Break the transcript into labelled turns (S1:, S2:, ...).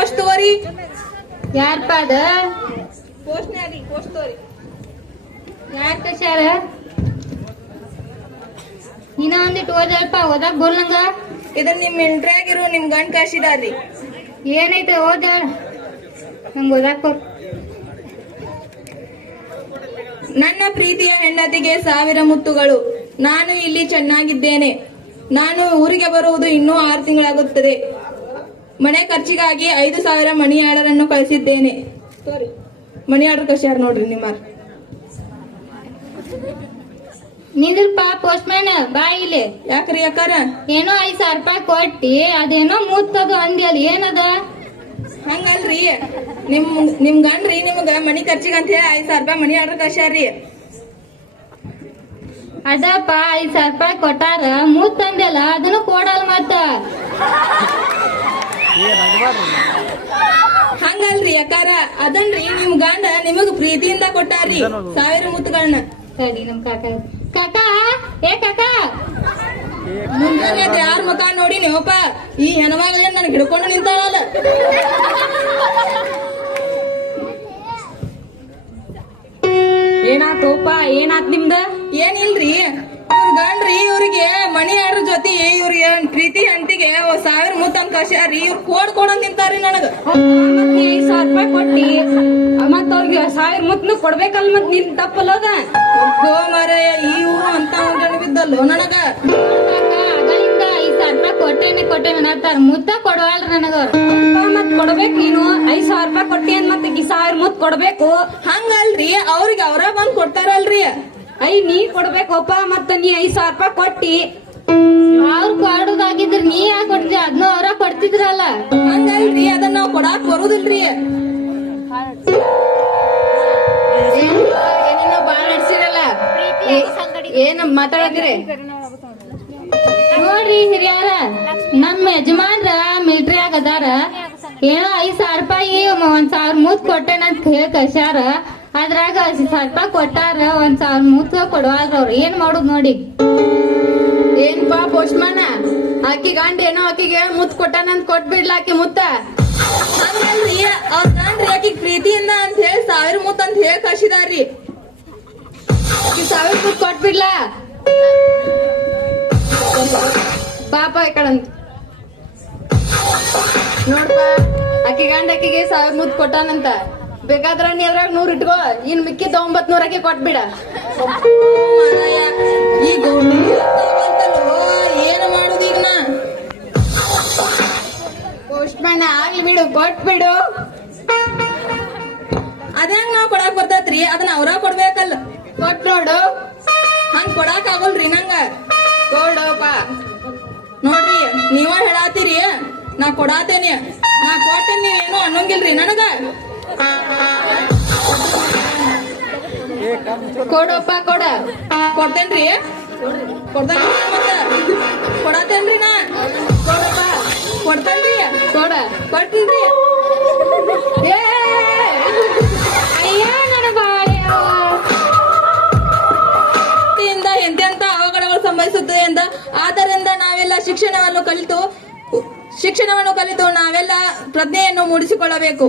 S1: Post ತಗೋರಿ
S2: ಯಾರಪ್ಪ ಅದ?
S1: ಪೋಸ್ಟ್ ರೀ ಪೋಸ್ಟ್ ತಗೋರಿ
S2: ಯಾರ್ ಕಳ್ಸ್ಯಾರ ನೀನ ಒಂದಿಟ್ಟು ಓದಲ್ಪ ಓದಕ್ ಬರ್ಲಂಗ
S1: ಇದನ್ನ ನಿಮ್ ಇಂಟ್ರಾಗಿರು ನಿಮ್ ಗಂಡ್ ಕಳ್ಸಿದಾರ್ರಿ
S2: ಏನೈತೆ ಓದ ನಂಗೆ ಓದಾಕ್ ಬರ್
S1: ನನ್ನ ಪ್ರೀತಿಯ ಹೆಂಡತಿಗೆ ಸಾವಿರ ಮುತ್ತುಗಳು. ನಾನು ಇಲ್ಲಿ ಚೆನ್ನಾಗಿದ್ದೇನೆ. ನಾನು ಊರಿಗೆ ಬರುವುದು ಇನ್ನೂ ಆರು ತಿಂಗಳಾಗುತ್ತದೆ. ಮನೆ ಖರ್ಚಿಗಾಗಿ ಐದು ಸಾವಿರ ಮನಿ ಆರ್ಡರ್ ಅನ್ನು ಕಳಿಸಿದ್ದೇನೆ. ತೋರಿ. ಮನಿ ಆರ್ಡರ್ ಕಳ್ಸ್ಯಾರ ನೋಡ್ರಿ ನಿಮ್ಮ
S2: ನಿಂದ್ರಪ್ಪ ಪೋಸ್ಟ್ ಮ್ಯಾನ್ ಬಾ ಇಲ್ಲಿ.
S1: ಯಾಕ್ರಿ ಯಾಕಾರ
S2: ಏನೋ ಐದ್ ಸಾವಿರ ರೂಪಾಯಿ ಕೊಟ್ಟಿ ಅದೇನೋ ಮೂತ್ತದು ಅಲ್ಲಿ ಏನದ?
S1: ಹಂಗಲ್ರಿ. ನಿಮ್ ನಿಮ್ ಗಂಡ್ರಿ ನಿಮ್ಗ ಮನಿ ಖರ್ಚಿಗೆ ಅಂತ ಹೇಳಿ ಐದ್ ಸಾವಿರ ರೂಪಾಯಿ ಮನಿ ಆರ್ಡರ್ ಕಳ್ಸ್ಯಾರ್ರಿ.
S2: ಅದಪ್ಪ ಐದ್ ಸಾವಿರ ರೂಪಾಯಿ ಕೊಟ್ಟಾರ ಮೂತ್ ಅಂದ್ಯಲ್ಲ ಅದನ್ನು ಕೊಡಲ್ ಮತ್ತ.
S1: ಹಂಗಲ್ರಿ ಅಕ್ಕಾರ. ಅದನ್ರಿ ನಿಮ್ ಗಂಡ ನಿಮಗ್ ಪ್ರೀತಿಯಿಂದ ಕೊಟ್ಟಾರ್ರಿ. ಸಾವಿರ ಮುತ್ತುಗಳನ್ನ.
S2: ಸರಿ ನಮ್ ಕಾಕ. ಕಾಕ ಏ ಕಾಕ.
S1: ಮುಂಜಾನೆ ಯಾರ ಮುಖ ನೋಡಿ ನೀವಪ್ಪ ಈ ಹೆಣ್ಮಗಳೇ ನನಗೆ ಹಿಡ್ಕೊಂಡು ನಿಂತಾಳಲ್ಲ.
S3: ಏನಾತೋಪ ಏನಾತ್ ನಿಮ್ದ?
S1: ಏನಿಲ್ರಿ ಇವ್ರ ಗಂಡ್ರಿ ಇವ್ರಿಗೆ ಮನಿ ಆಡ್ರ ಜೊತೆ ಇವ್ರಿಗೆ ಪ್ರೀತಿ ಒಂದ್ ಸಾವಿರ ರೀ ಇವ್ರು ಕೋಡ್ ಕೊಡಂಗ್ ನಿಂತಾರ್ರಿ ನನಗ.
S3: ಮತ್ ಐದ್ ಸಾವಿರ ರೂಪಾಯಿ ಕೊಟ್ಟಿ ಮತ್ ಅವ್ರಿಗೆ ಸಾವಿರ ಮುತ್ನು ಕೊಡ್ಬೇಕಲ್ ಮತ್ ನಿನ್ ತಪ್ಪಲ್ಲದ
S1: ಗೋ ಮಾರಾಯ ಈ ಊರು ಅಂತ ಗಂಡ ಬಿದ್ದಲ್ಲೋ ನನಗ?
S2: ಅಗಳಿಂದ ಐದ್ ಸಾವಿರ ರೂಪಾಯಿ ಕೊಟ್ಟೇನೆ ಕೊಟ್ಟೇನೆ ಅನ್ನತ್ತಾರ ಮುತ್ತ ಕೊಡವಲ್ರ ನನಗವ್ರು
S3: ಮತ್ ಕೊಡ್ಬೇಕು ನೀನು. ಐದ್ ಸಾವಿರ ರೂಪಾಯಿ ಕೊಟ್ಟಿ ಅನ್ ಮತ್ ಈ ಸಾವಿರ ಮುತ್ ಕೊಡ್ಬೇಕು.
S1: ಹಂಗಲ್ರಿ ಅವ್ರಿಗೆ ಅವ್ರ ಬಂದ್ ಕೊಡ್ತಾರಲ್ರಿ.
S3: ಐ ನೀ ಕೊಡ್ಬೇಕಪ್ಪ ಮತ್ತ ನೀ ಐದ್ ಸಾವಿರ ರೂಪಾಯಿ ಕೊಟ್ಟಿ.
S2: ಅವ್ರು ಕೊಡೋದಾಗಿದ್ರ ನೀ ಯಾಕೆ ಕೊಡ್ತಿ? ಅದನ್ನ ಅವ್ರ ಕೊಡ್ತಿದ್ರಲ್ಲ.
S1: ಹಂಗಲ್ರಿ ಅದನ್ನ ನಾವ್ ಕೊಡಾಕ್ ಬರುದಿಲ್ರಿ.
S4: ಏನೇನೋ ಬಾಳ ನಡ್ಸಿರಲ್ಲ. ಏನ ಮಾತಾಡತ್ತೀರಿ
S2: ನೋಡ್ರಿ ಹಿರಿಯಾರ ನಮ್ಮ ಯಜಮಾನ್ರ ಮಿಲ್ಟ್ರಿ ಆಗದಾರ. ಏನೋ ಐದ್ ಸಾವಿರ ರೂಪಾಯಿ ಒಂದ್ ಸಾವಿರ ಮೂತ್ ಕೊಟ್ಟೆನಂತ ಹೇಳಿ ಕಳ್ಸ್ಯಾರ. ಅದ್ರಾಗ ಸ್ವಲ್ಪ ಕೊಟ್ಟಾರ ಒಂದ್ ಸಾವಿರ ಮೂತ್ ಕೊಡುವಾಗ ಅವ್ರ ಏನ್ ಮಾಡುದ್ ನೋಡಿ.
S4: ಏನ್ಪಾ ಪೋಸ್ಟ್ಮನ್ ಆಕಿ ಗಂಡ ಏನೋ ಆಕಿಗೆ ಮುತ್ ಕೊಟ್ಟಾನಂತ ಕೊಟ್ಬಿಡ್ಲ ಆಕಿ ಮುತ್ತ.
S1: ಹಂಗಲ್ರಿ ಅವ್ರ ಗಂಡ್ರಿ ಆಕಿಗ್ ಪ್ರೀತಿಯಿಂದ ಅಂತ ಹೇಳಿ ಸಾವಿರ ಮುತ್ತ ಅಂತ ಹೇಳಿ ಕಳ್ಸಿದಾರ್ರಿ.
S4: ಆಕಿ ಸಾವಿರ ಮುತ್ ಕೊಟ್ಬಿಡ್ಲ. ಪಾಪ ಈ ಕಡಂತ ನೋಡ್ಪಾ ಆಕಿ ಗಂಡ ಆಕಿಗೆ ಸಾವಿರ ಮುತ್ ಕೊಟ್ಟಾನಂತ. ಬೇಕಾದ್ರ ನೀ ಅದ್ರಾಗ ನೂರ್ ಇಟ್ಕೋ. ಇನ್ ಮಿಕ್ಕಿದ ಒಂಬತ್ ನೂರಕ್ಕೆ ಕೊಟ್ಬಿಡ
S1: ಈಗ ಏನು ಮಾಡುದು ಈಗ ನಾ?
S4: ಪೋಸ್ಟ್ಮನ್ ಆಗ್ಲಿ ಬಿಡು ಕೊಟ್ಬಿಡು
S1: ಅದಂಗ ನಾವ್ ಕೊಡಾಕ್ ಬರ್ತೈತ್ರಿ? ಅದನ್ನ ಅವ್ರ ಕೊಡ್ಬೇಕಲ್ಲ.
S4: ಕೊಟ್ ನೋಡು.
S1: ಹಂಗ್ ಕೊಡಾಕ್ ಆಗಲ್ರಿ ನಂಗ.
S4: ಕೊಡೋಪ.
S1: ನೋಡ್ರಿ ನೀವ ಹೇಳಾತೀರಿ. ನಾ ಕೊಡಾತೇನಿ. ನಾ ಕೊಟ್ಟೇನಿ ನೀವೇನು ಅನ್ನೋಂಗಿಲ್ರಿ ನನಗ.
S4: ಕೊಡೋಪ ಕೊಡ.
S1: ಕೊಡ್ತೇನ್ರಿ? ಕೊಡ್ತೇನ್ರಿ? ನಾ?
S4: ಕೊಡಪ್ಪ.
S1: ಕೊಡ್ತೇನ್ರಿ?
S4: ಕೊಡ.
S1: ಕೊಡ್ತೀನ್ರಿ?
S4: ಏ
S2: ಅಯ್ಯ
S1: ಅವಘಡಗಳು ಸಂಭವಿಸುತ್ತದೆ ಎಂದ? ಆದ್ದರಿಂದ ನಾವೆಲ್ಲ ಶಿಕ್ಷಣವನ್ನು ಕಲಿತು ಶಿಕ್ಷಣವನ್ನು ಕಲಿತು ನಾವೆಲ್ಲ ಪ್ರಜ್ಞೆಯನ್ನು ಮೂಡಿಸಿಕೊಳ್ಳಬೇಕು.